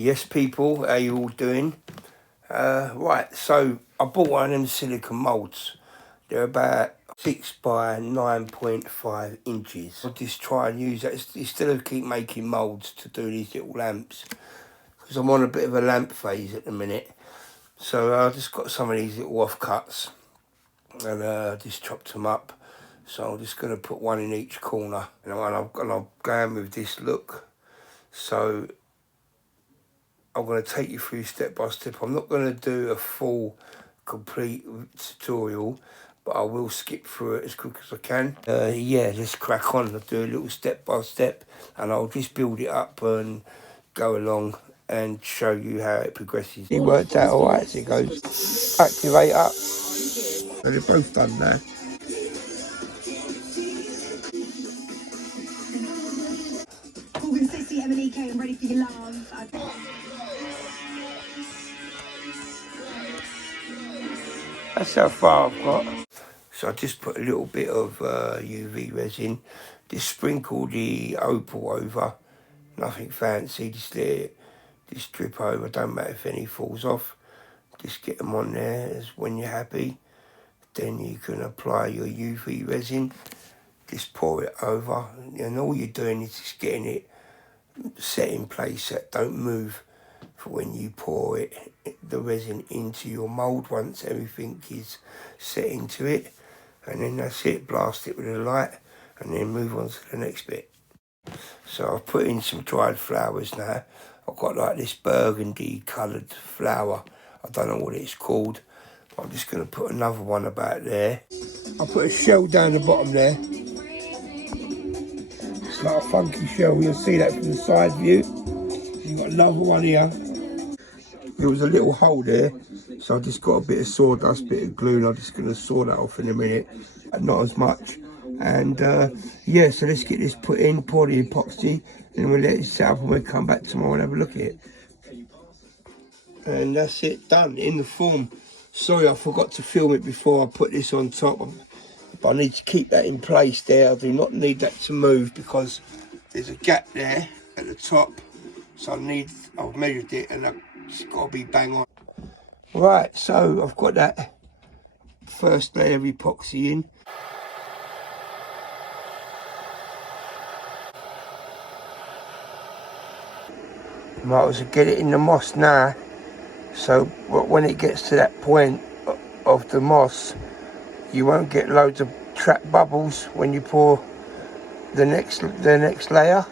Yes, people, how you all doing? Right, so I bought one of them silicone moulds. They're about 6 by 9.5 inches. I'll just try and use that instead of keep making moulds to do these little lamps, because I'm on a bit of a lamp phase at the minute. So I just got some of these little offcuts and just chopped them up. So I'm just going to put one in each corner, and I'm going with this look. So I'm going to take you through step by step. I'm not going to do a full, complete tutorial, but I will skip through it as quick as I can. Yeah, let's crack on. I'll do a little step by step, and I'll just build it up and go along and show you how it progresses. It worked out all right, so it goes activate up. So they're both done now. I'm ready for your love. That's how far I've got. So I just put a little bit of UV resin, just sprinkle the opal over, nothing fancy, just let it just drip over, don't matter if any falls off, just get them on there as when you're happy. Then you can apply your UV resin, just pour it over, and all you're doing is just getting it set in place that don't move for when you pour the resin into your mould once everything is set into it. And then that's it, blast it with a light and then move on to the next bit. So I've put in some dried flowers now. I've got like this burgundy coloured flower. I don't know what it's called. I'm just going to put another one about there. I put a shell down the bottom there. It's like a funky shell. You'll see that from the side view. You've got another one here. There was a little hole there, so I just got a bit of sawdust, bit of glue, and I'm just going to saw that off in a minute. Not as much. And yeah, so let's get this put in, pour the epoxy, and we'll let it set up and we'll come back tomorrow and have a look at it. And that's it, done in the form. Sorry, I forgot to film it before I put this on top, but I need to keep that in place there. I do not need that to move because there's a gap there at the top. So I've measured it and it's got to be bang on. Right, so I've got that first layer of epoxy in. Might as well get it in the moss now. So when it gets to that point of the moss, you won't get loads of trapped bubbles when you pour the next layer.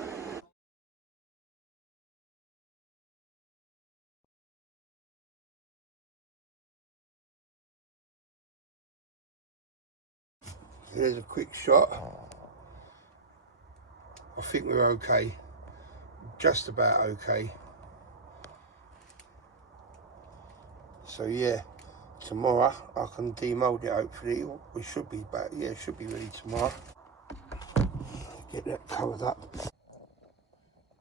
Here's a quick shot. I think we're okay, just about okay. So yeah, tomorrow I can demold it hopefully. We should be back, yeah, it should be ready tomorrow. Get that covered up.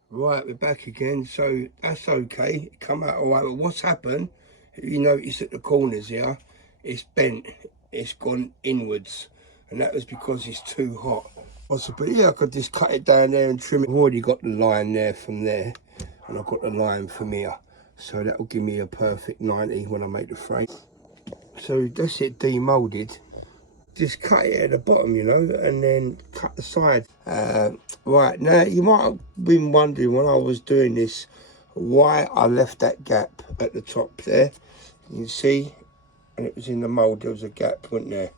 Right, we're back again, so that's okay, it come out alright, but what's happened, if you notice at the corners here, it's bent, it's gone inwards, and that was because it's too hot. Possibly, yeah, I could just cut it down there and trim it. I've already got the line there from there, and I've got the line from here, so that will give me a perfect 90 when I make the frame. So that's it demolded. Just cut it at the bottom, you know, and then cut the side. Right, now you might have been wondering when I was doing this why I left that gap at the top there. You can see, and it was in the mould, there was a gap, wasn't there?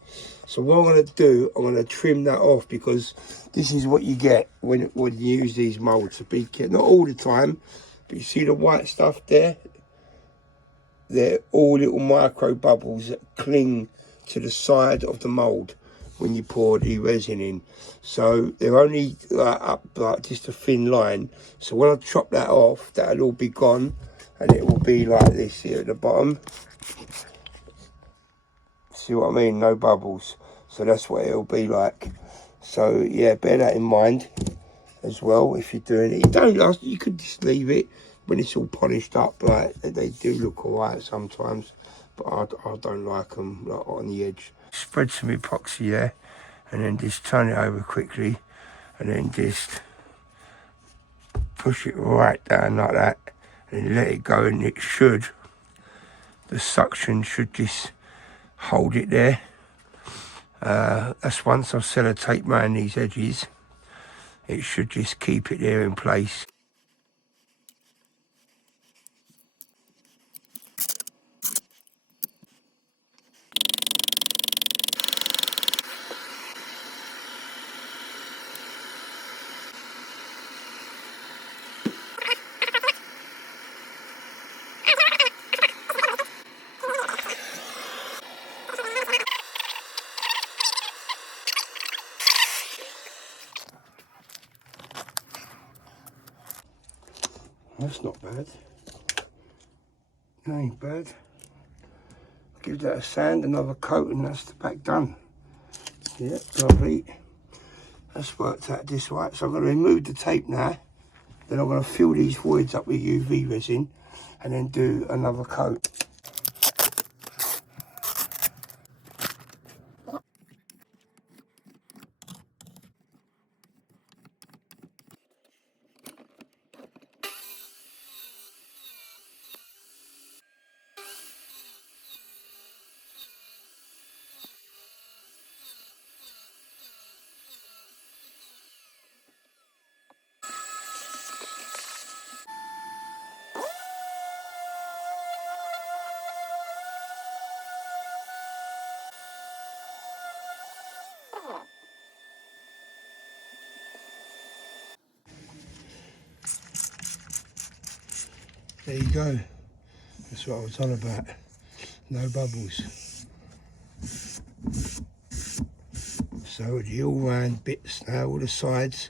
So what I'm going to do, I'm going to trim that off because this is what you get when you use these moulds. Not all the time, but you see the white stuff there? They're all little micro bubbles that cling to the side of the mould when you pour the resin in. So they're only up like just a thin line. So when I chop that off, that'll all be gone and it will be like this here at the bottom. See what I mean? No bubbles. So that's what it'll be like. So yeah, bear that in mind as well if you're doing it. You don't, you could just leave it when it's all polished up. Like they do look alright sometimes, but I don't like them like on the edge. Spread some epoxy there, and then just turn it over quickly, and then just push it right down like that, and let it go, and it should, the suction should just hold it there. That's once I've sellotaped around these edges, it should just keep it there in place. That's not bad. That ain't bad. Give that a sand, another coat, and that's the back done. Yeah, lovely. That's worked out this right. So I'm going to remove the tape now. Then I'm going to fill these voids up with UV resin and then do another coat. There you go. That's what I was on about. No bubbles. So the all round bits now, all the sides,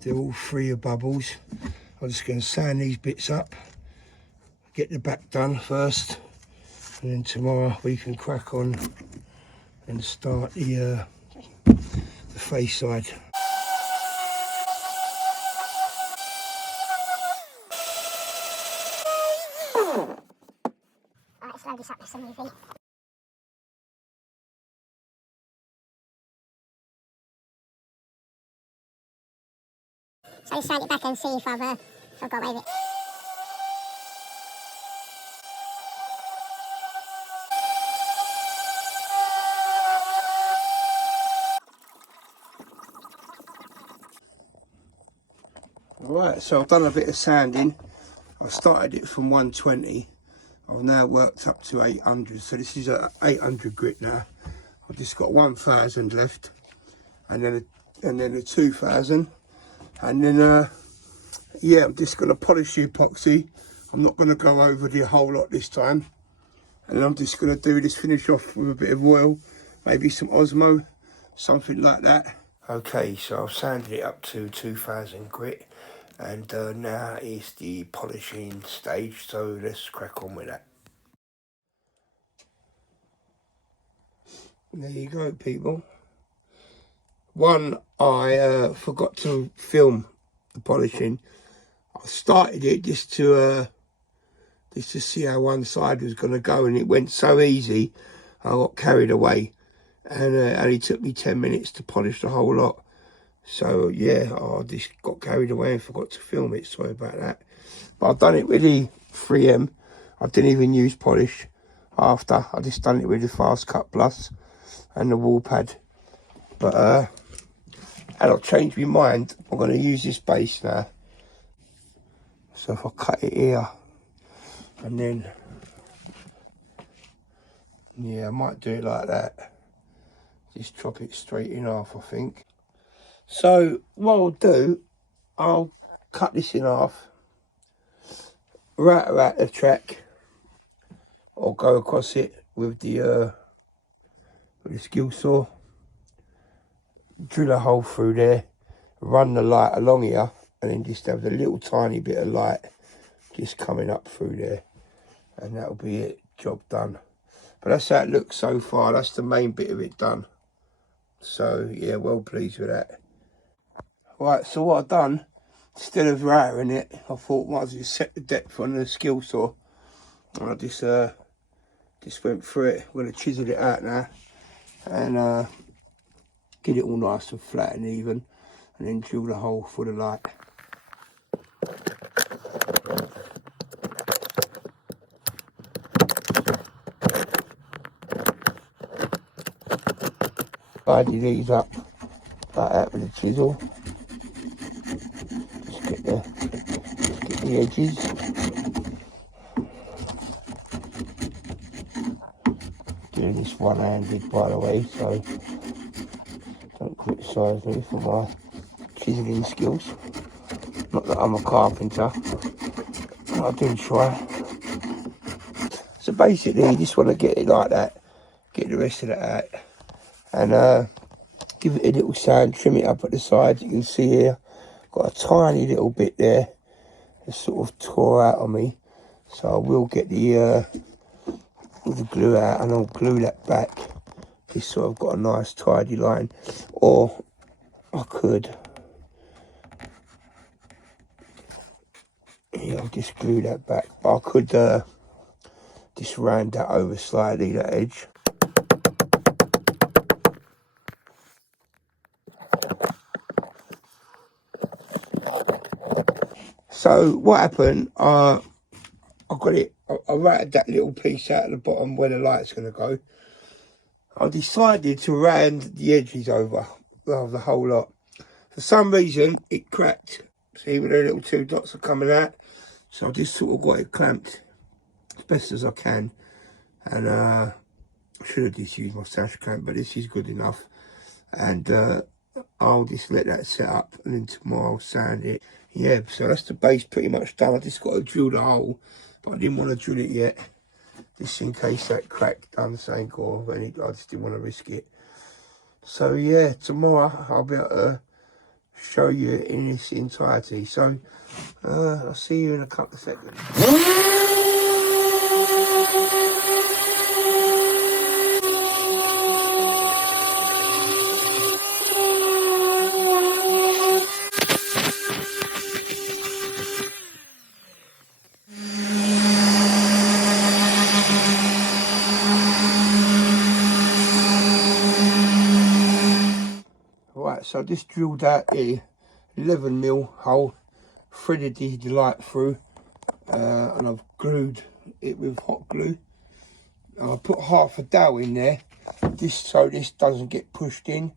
they're all free of bubbles. I'm just going to sand these bits up, get the back done first, and then tomorrow we can crack on and start the face side. Right, let's load this up with some UV. So let's sand it back and see if I've got away with it. Right, so I've done a bit of sanding. I started it from 120. I've now worked up to 800. So this is a 800 grit now. I've just got 1000 left, and then a 2000, and then yeah, I'm just going to polish the epoxy. I'm not going to go over the whole lot this time, and I'm just going to do this, finish off with a bit of oil, maybe some Osmo, something like that. Okay, so I've sanded it up to 2000 grit, and now is the polishing stage, so let's crack on with that. There you go, people. One, I forgot to film the polishing. I started it just to see how one side was going to go, and it went so easy I got carried away, and it only took me 10 minutes to polish the whole lot. So yeah, I just got carried away and forgot to film it. Sorry about that. But I've done it with the 3M. I didn't even use polish after. I just done it with the Fast Cut Plus and the wall pad. But and I've changed my mind. I'm going to use this base now. So if I cut it here, and then, yeah, I might do it like that. Just chop it straight in half, I think. So what I'll do, I'll cut this in half, router out the track, or go across it with the skill saw, drill a hole through there, run the light along here, and then just have a little tiny bit of light just coming up through there, and that'll be it, job done. But that's how it looks so far. That's the main bit of it done. So yeah, well pleased with that. Right, so what I've done, instead of routering it, I thought might as well set the depth on the skill saw, and I just went through it. I'm going to chisel it out now and get it all nice and flat and even, and then drill the hole for the light. tidy these up like that with a chisel. Just get the edges. Doing this one-handed, by the way, so don't criticise me for my chiseling skills. Not that I'm a carpenter, I do try. So basically, you just want to get it like that, get the rest of it out, and give it a little sand, trim it up at the sides. You can see here, got a tiny little bit there that sort of tore out on me. So I will get the glue out and I'll glue that back. Just so I've got a nice tidy line. Or I could, yeah, I'll just glue that back. But I could just round that over slightly, that edge. So what happened, I got it, I routed that little piece out at the bottom where the light's going to go. I decided to round the edges over of the whole lot. For some reason, it cracked. See where the little 2 dots are coming out? So I just sort of got it clamped as best as I can. And I should have just used my sash clamp, but this is good enough. And I'll just let that set up and then tomorrow I'll sand it. Yeah, so that's the base pretty much done. I just got to drill the hole, but I didn't want to drill it yet. Just in case that crack done something or anything, I just didn't want to risk it. So yeah, tomorrow I'll be able to show you in its entirety. So I'll see you in a couple of seconds. Right, so I just drilled out a 11mm hole, threaded the light through, and I've glued it with hot glue. And I put half a dowel in there, just so this doesn't get pushed in,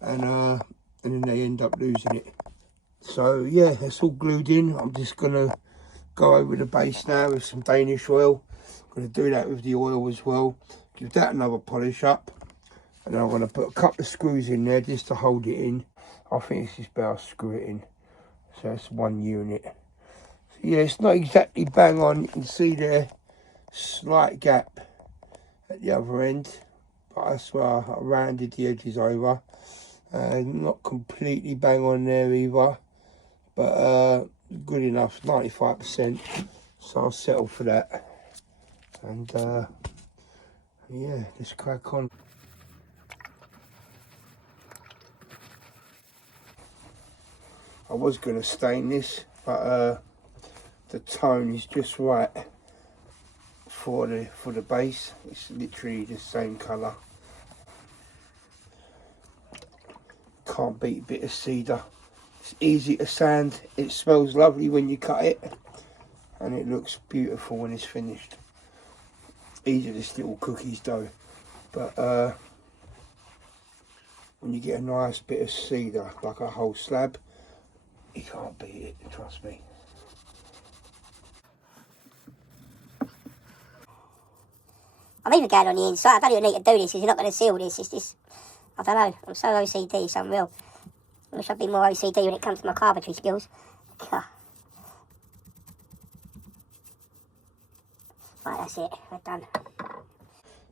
and then they end up losing it. So yeah, it's all glued in. I'm just gonna go over the base now with some Danish oil. I'm gonna do that with the oil as well. Give that another polish up. And I'm going to put a couple of screws in there just to hold it in. I think it's just about to screw it in. So that's 1 unit. So yeah, it's not exactly bang on. You can see there, slight gap at the other end. But that's where I rounded the edges over. Not completely bang on there either. But good enough, 95%. So I'll settle for that. And yeah, let's crack on. I was going to stain this, but the tone is just right for the base. It's literally the same colour. Can't beat a bit of cedar. It's easy to sand. It smells lovely when you cut it, and it looks beautiful when it's finished. Easy as little cookies dough, but when you get a nice bit of cedar, like a whole slab, you can't beat it, trust me. I'm even going on the inside. I don't even need to do this because you're not going to seal this. It's just, I don't know. I'm so OCD, it's unreal. I wish I'd be more OCD when it comes to my carpentry skills. Right, that's it. We're done.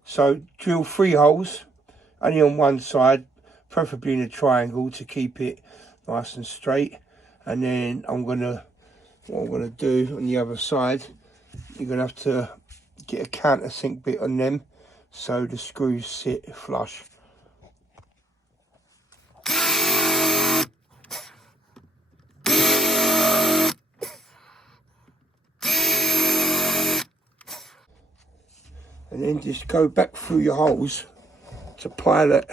So drill 3 holes, only on one side, preferably in a triangle to keep it nice and straight. And then what I'm gonna do on the other side, you're gonna have to get a countersink bit on them so the screws sit flush. And then just go back through your holes to pilot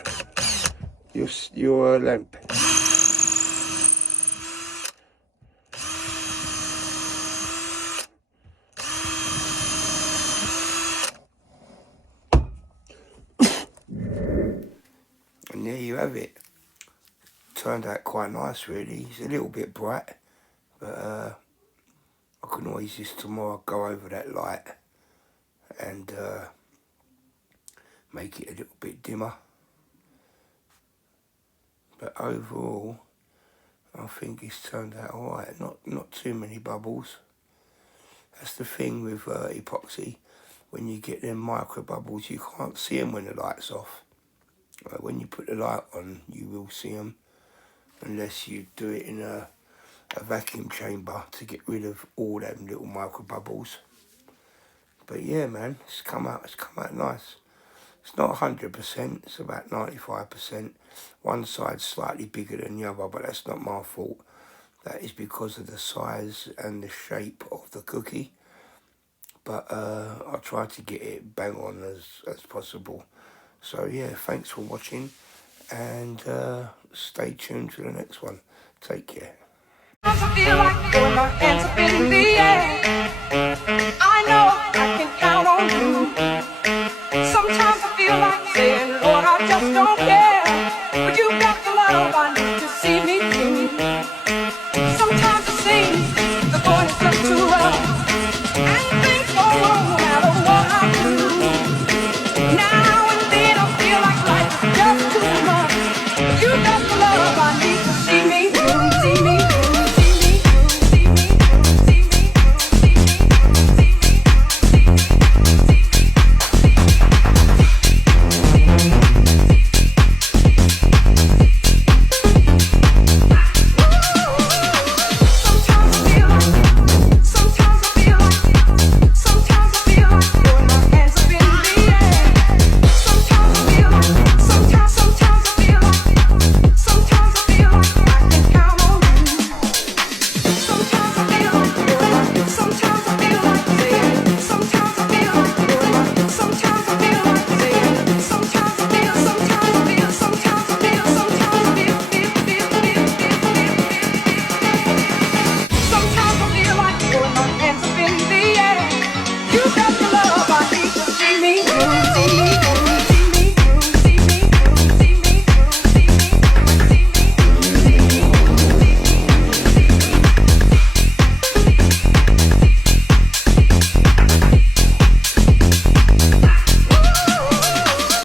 your lamp. And there have it. Turned out quite nice really. It's a little bit bright, but I can always just tomorrow go over that light and make it a little bit dimmer. But overall, I think it's turned out alright. Not too many bubbles. That's the thing with epoxy. When you get them micro bubbles, you can't see them when the light's off. When you put the light on, you will see them, unless you do it in a vacuum chamber to get rid of all them little micro bubbles. But yeah, man, it's come out nice. It's not 100%, it's about 95%. One side's slightly bigger than the other, but that's not my fault. That is because of the size and the shape of the cookie. But I try to get it bang on as possible. So yeah, thanks for watching, and stay tuned to the next one. Take care. I feel like throwing my hands up in the air.